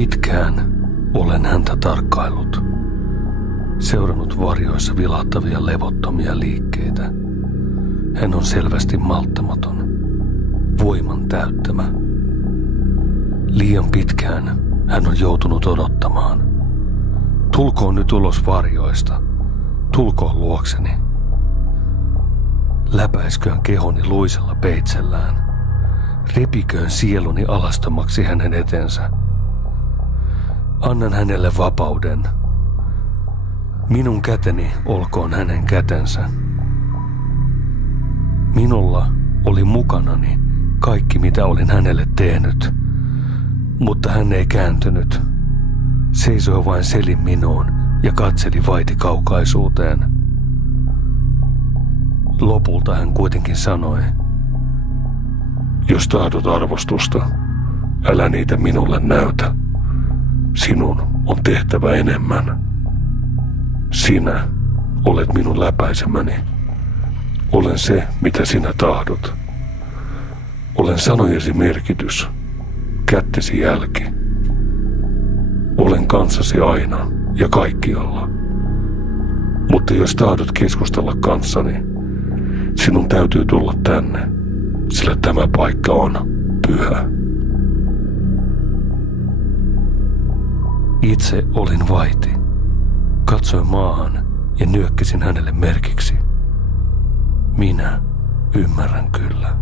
Pitkään olen häntä tarkkaillut, seurannut varjoissa vilahtavia levottomia liikkeitä. Hän on selvästi malttamaton, voiman täyttämä. Liian pitkään hän on joutunut odottamaan. Tulkoon nyt ulos varjoista, tulkoon luokseni. Läpäisköön kehoni luisella peitsellään, repiköön sieluni alastomaksi hänen etensä. Annan hänelle vapauden. Minun käteni olkoon hänen kätensä. Minulla oli mukanani kaikki, mitä olin hänelle tehnyt, mutta hän ei kääntynyt. Seisoi vain selin minuun ja katseli vaiti kaukaisuuteen. Lopulta hän kuitenkin sanoi: jos tahdot arvostusta, älä niitä minulle näytä. Sinun on tehtävä enemmän. Sinä olet minun läpäisemäni. Olen se, mitä sinä tahdot. Olen sanojesi merkitys, kättesi jälki. Olen kanssasi aina ja kaikkialla. Mutta jos tahdot keskustella kanssani, sinun täytyy tulla tänne, sillä tämä paikka on pyhä. Itse olin vaiti. Katsoin maahan ja nyökkäsin hänelle merkiksi: minä ymmärrän kyllä.